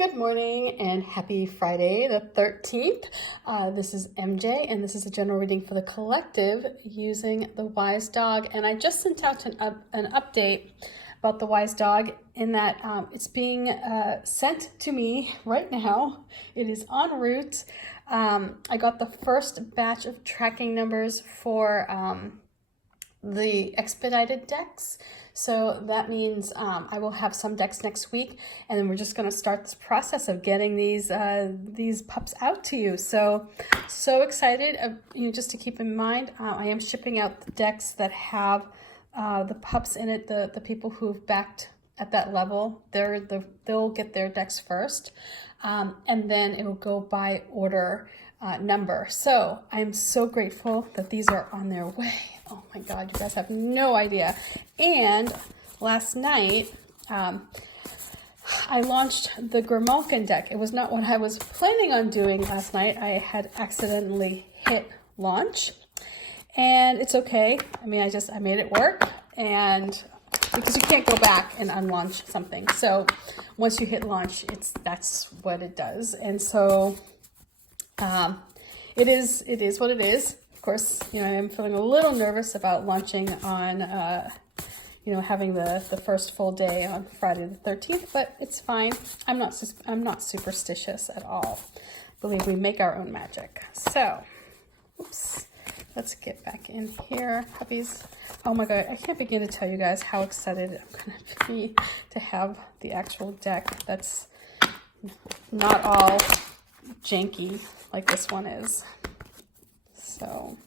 Good morning and happy Friday the 13th. This is MJ and this is a general reading for the collective using the Wise Dog. And I just sent out an update about the Wise Dog in that it's being sent to me right now. It is en route. I got the first batch of tracking numbers for the expedited decks. So that means I will have some decks next week, and then we're just going to start this process of getting these pups out to you. So excited! Just to keep in mind, I am shipping out the decks that have the pups in it. The people who've backed at that level, they'll get their decks first, and then it will go by order number. So I'm so grateful that these are on their way. Oh my God, you guys have no idea. And last night, I launched the Grimalkin deck. It was not what I was planning on doing last night. I had accidentally hit launch, and it's okay. I mean, I made it work, and because you can't go back and unlaunch something. So once you hit launch, that's what it does. And so it is what it is. Of course, I'm feeling a little nervous about launching on, having the first full day on Friday the 13th, but it's fine. I'm not superstitious at all. I believe we make our own magic. So, oops, let's get back in here, puppies. Oh my God, I can't begin to tell you guys how excited I'm going to be to have the actual deck that's not all janky like this one is. So,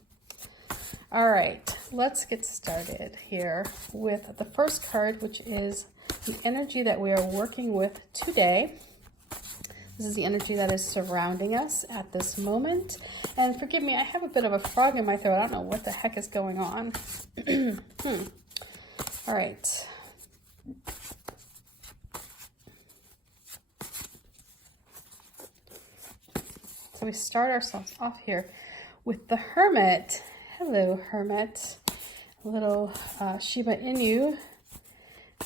all right, let's get started here with the first card, which is the energy that we are working with today. This is the energy that is surrounding us at this moment. And forgive me, I have a bit of a frog in my throat. I don't know what the heck is going on. All right. So we start ourselves off here with the Hermit. Hello, Hermit. A little Shiba Inu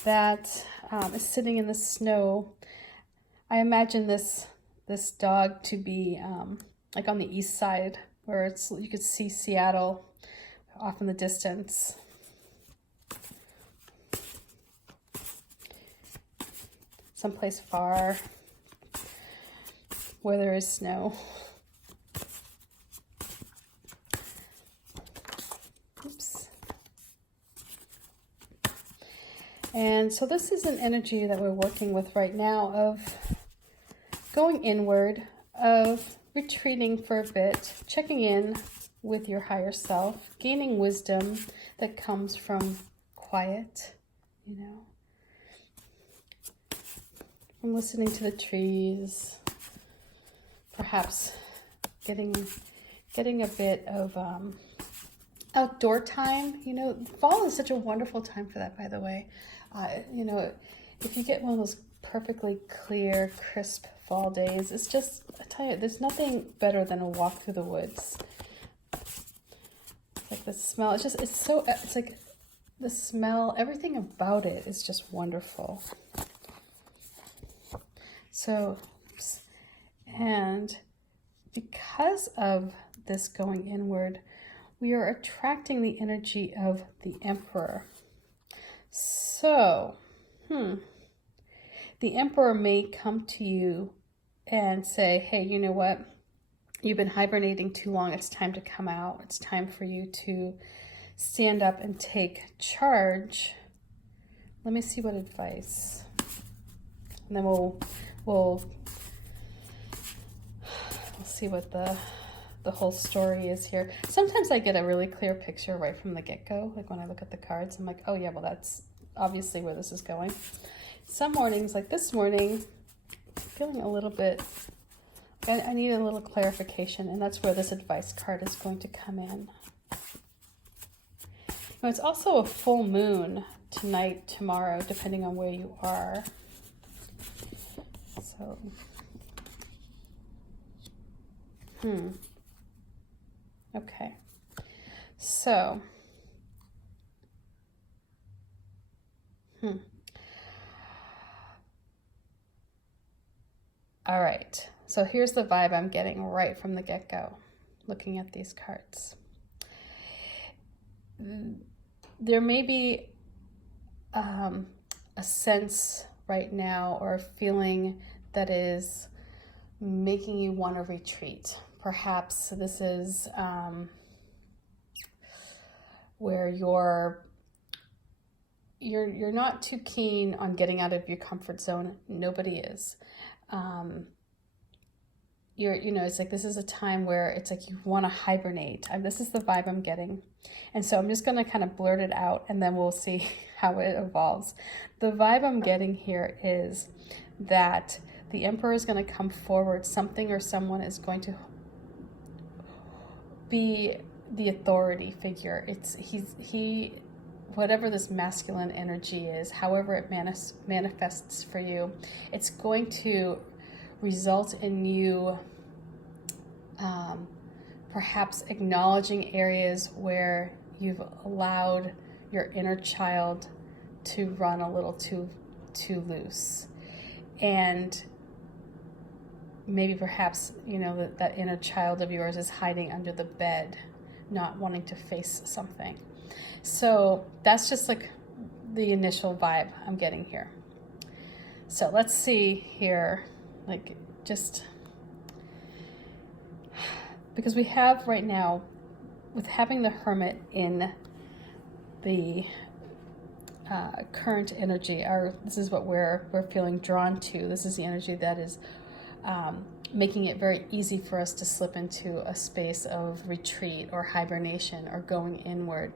that is sitting in the snow. I imagine this dog to be like on the east side, where you could see Seattle off in the distance. Someplace far where there is snow. Oops. And so this is an energy that we're working with right now of going inward, of retreating for a bit, checking in with your higher self, gaining wisdom that comes from quiet, from listening to the trees, perhaps getting a bit of outdoor time. Fall is such a wonderful time for that, by the way. If you get one of those perfectly clear, crisp fall days, it's just, I tell you, there's nothing better than a walk through the woods. Like the smell, it's like the smell, everything about it is just wonderful. So, and because of this going inward, we are attracting the energy of the Emperor. So, the Emperor may come to you and say, hey, you know what? You've been hibernating too long. It's time to come out. It's time for you to stand up and take charge. Let me see what advice. And then we'll see what the whole story is here. Sometimes I get a really clear picture right from the get-go. Like when I look at the cards, I'm like, oh yeah, well that's obviously where this is going. Some mornings, like this morning, I'm feeling a little bit, I need a little clarification, and that's where this advice card is going to come in. Now, it's also a full moon tonight, tomorrow, depending on where you are. So, okay. So, All right, so here's the vibe I'm getting right from the get-go, looking at these cards. There may be a sense right now or a feeling that is making you want to retreat. Perhaps this is where you're not too keen on getting out of your comfort zone. Nobody is. It's like this is a time where it's like you want to hibernate. This is the vibe I'm getting. And so I'm just going to kind of blurt it out and then we'll see how it evolves. The vibe I'm getting here is that the Emperor is going to come forward. Something or someone is going to be the authority figure. He whatever this masculine energy is, however it manifests for you, it's going to result in you perhaps acknowledging areas where you've allowed your inner child to run a little too loose. And maybe perhaps, that inner child of yours is hiding under the bed, not wanting to face something. So that's just like the initial vibe I'm getting here. So let's see here, because we have right now, with having the Hermit in the current energy, this is what we're feeling drawn to. This is the energy that is making it very easy for us to slip into a space of retreat or hibernation or going inward.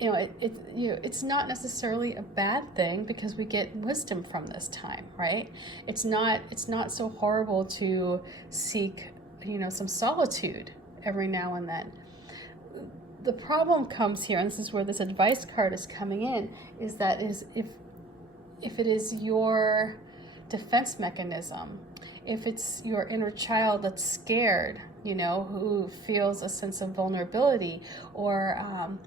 It's not necessarily a bad thing because we get wisdom from this time, right? It's not so horrible to seek, some solitude every now and then. The problem comes here, and this is where this advice card is coming in, is if it is your defense mechanism, if it's your inner child that's scared, who feels a sense of vulnerability, or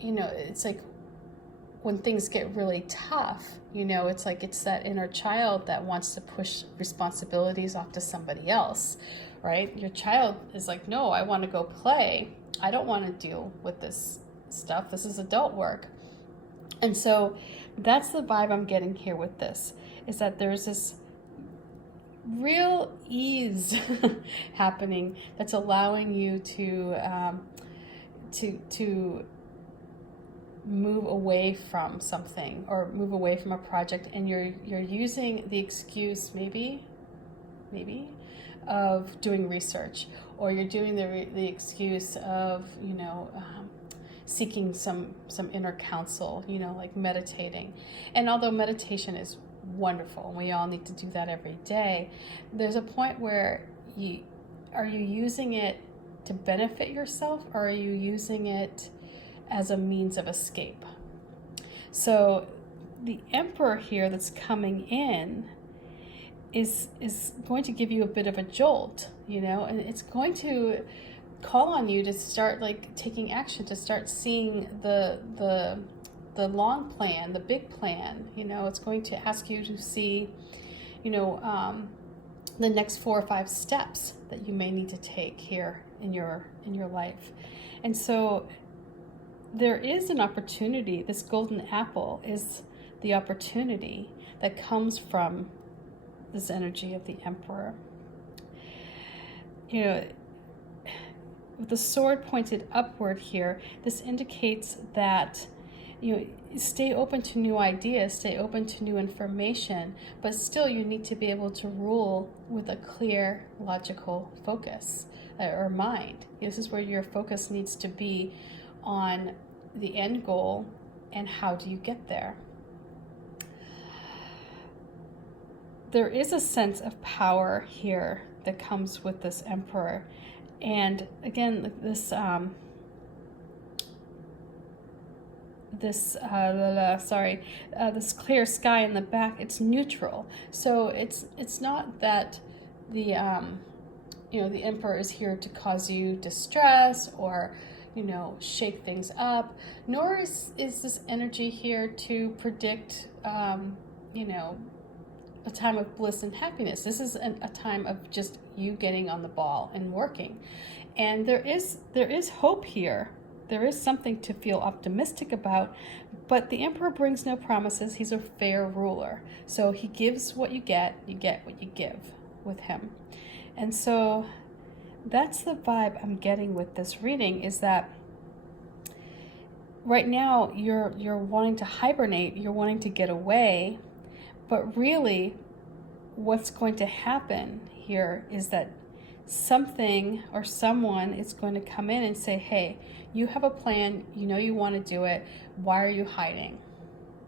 it's like when things get really tough, it's like it's that inner child that wants to push responsibilities off to somebody else, right? Your child is like, no, I want to go play. I don't want to deal with this stuff. This is adult work. And so that's the vibe I'm getting here with this, is that there's this real ease happening that's allowing you to move away from something or move away from a project, and you're using the excuse maybe of doing research, or you're doing the excuse of seeking some inner counsel, like meditating. And although meditation is wonderful and we all need to do that every day, there's a point where are you using it to benefit yourself, or are you using it as a means of escape? So the Emperor here that's coming in is going to give you a bit of a jolt, and it's going to call on you to start taking action, to start seeing the long plan, the big plan. It's going to ask you to see, the next 4 or 5 steps that you may need to take here in your life. And so there is an opportunity. This golden apple is the opportunity that comes from this energy of the Emperor. With the sword pointed upward here, this indicates that stay open to new ideas, stay open to new information, but still you need to be able to rule with a clear, logical focus or mind. This is where your focus needs to be on the end goal and how do you get there. There is a sense of power here that comes with this Emperor. And again, this clear sky in the back, it's neutral. So it's not that the the Emperor is here to cause you distress or shake things up, nor is this energy here to predict a time of bliss and happiness. This is a time of just you getting on the ball and working. And there is hope here. There is something to feel optimistic about, but the Emperor brings no promises. He's a fair ruler. So he gives what you get what you give with him. And so that's the vibe I'm getting with this reading, is that right now you're wanting to hibernate, you're wanting to get away, but really what's going to happen here is that something or someone is going to come in and say, hey, you have a plan, you want to do it, why are you hiding?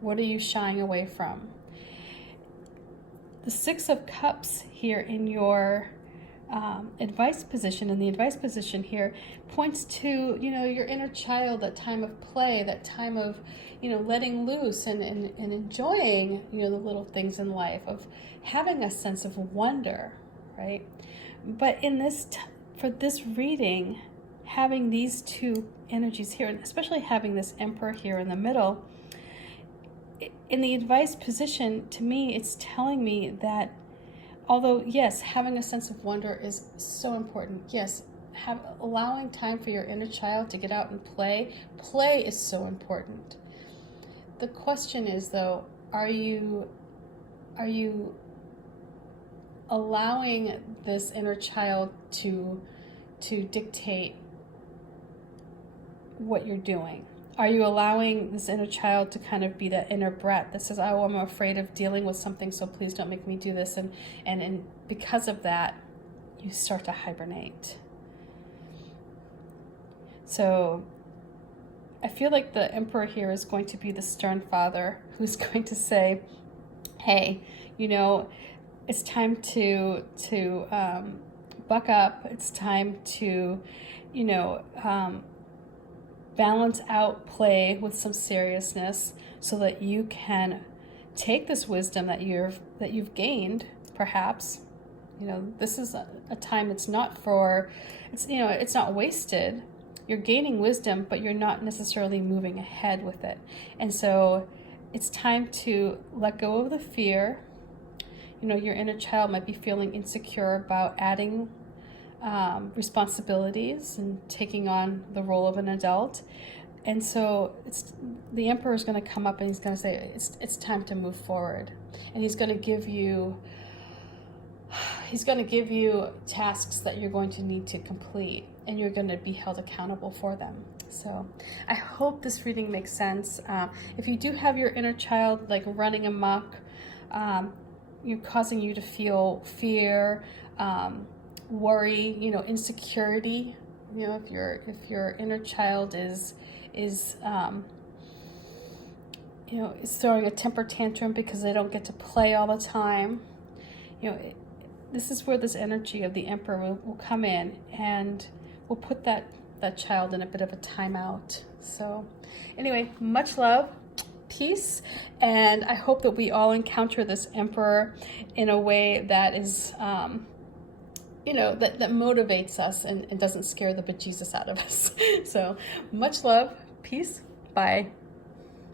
What are you shying away from? The Six of Cups here in your advice position, and the advice position here points to, your inner child, that time of play, that time of, letting loose and enjoying, the little things in life, of having a sense of wonder, right? But for this reading, having these two energies here, and especially having this Emperor here in the middle, in the advice position, to me, it's telling me that although, yes, having a sense of wonder is so important. Yes, allowing time for your inner child to get out and play. Play is so important. The question is, though, are you allowing this inner child to dictate what you're doing? Are you allowing this inner child to kind of be that inner brat that says, oh, I'm afraid of dealing with something, so please don't make me do this. And because of that, you start to hibernate. So I feel like the Emperor here is going to be the stern father who's going to say, hey, it's time to buck up. It's time to, balance out play with some seriousness, so that you can take this wisdom that you've gained. Perhaps, this is a time that's not it's not wasted. You're gaining wisdom, but you're not necessarily moving ahead with it. And so it's time to let go of the fear. Your inner child might be feeling insecure about adding responsibilities and taking on the role of an adult. And so the Emperor is going to come up and he's going to say, it's time to move forward. And he's going to give you tasks that you're going to need to complete, and you're going to be held accountable for them. So I hope this reading makes sense. If you do have your inner child like running amok, causing you to feel fear, worry, insecurity, if your inner child is throwing a temper tantrum because they don't get to play all the time, this is where this energy of the Emperor will come in and will put that child in a bit of a timeout. So anyway, much love, peace, and I hope that we all encounter this Emperor in a way that is that motivates us and doesn't scare the bejesus out of us. So much love, peace, bye.